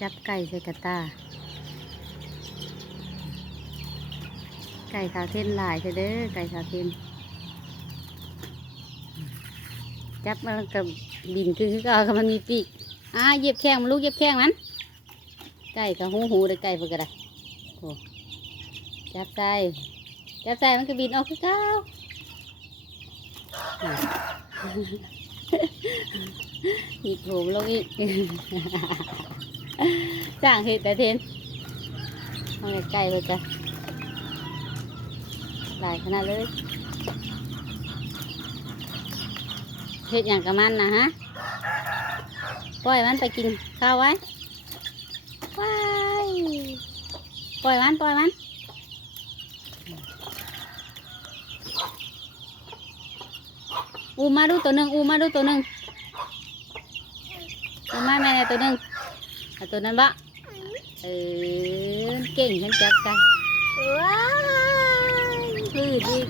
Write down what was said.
จับไก่ใส่กระตาไก่สาวเทนหลายเด้อไก่สาวเทนจับมันกับบินคือก็เอามันมีปีกเหยียบแข้งมันลูกเหยียบแข้งมันไก่กับหูเลยไก่เพื่อกระไดโอ้จับใส่มันก็บินออกคือเก้าอีกโหมลงอีกจ้างเห็ดแต่เทนเอาไก่เพื่อจะหลายขนาดเลยเห็ดอย่างกับมันนะฮะปล่อยมันไปกินข้าวไว้ว้ายปล่อยมันมาดูตัวหนึ่งมาดูตัวหนึ่งมาแม่ตัวหนึ่งเอาตัวนั้นบะเก่งฉันจับกันว้ายพื้นอีก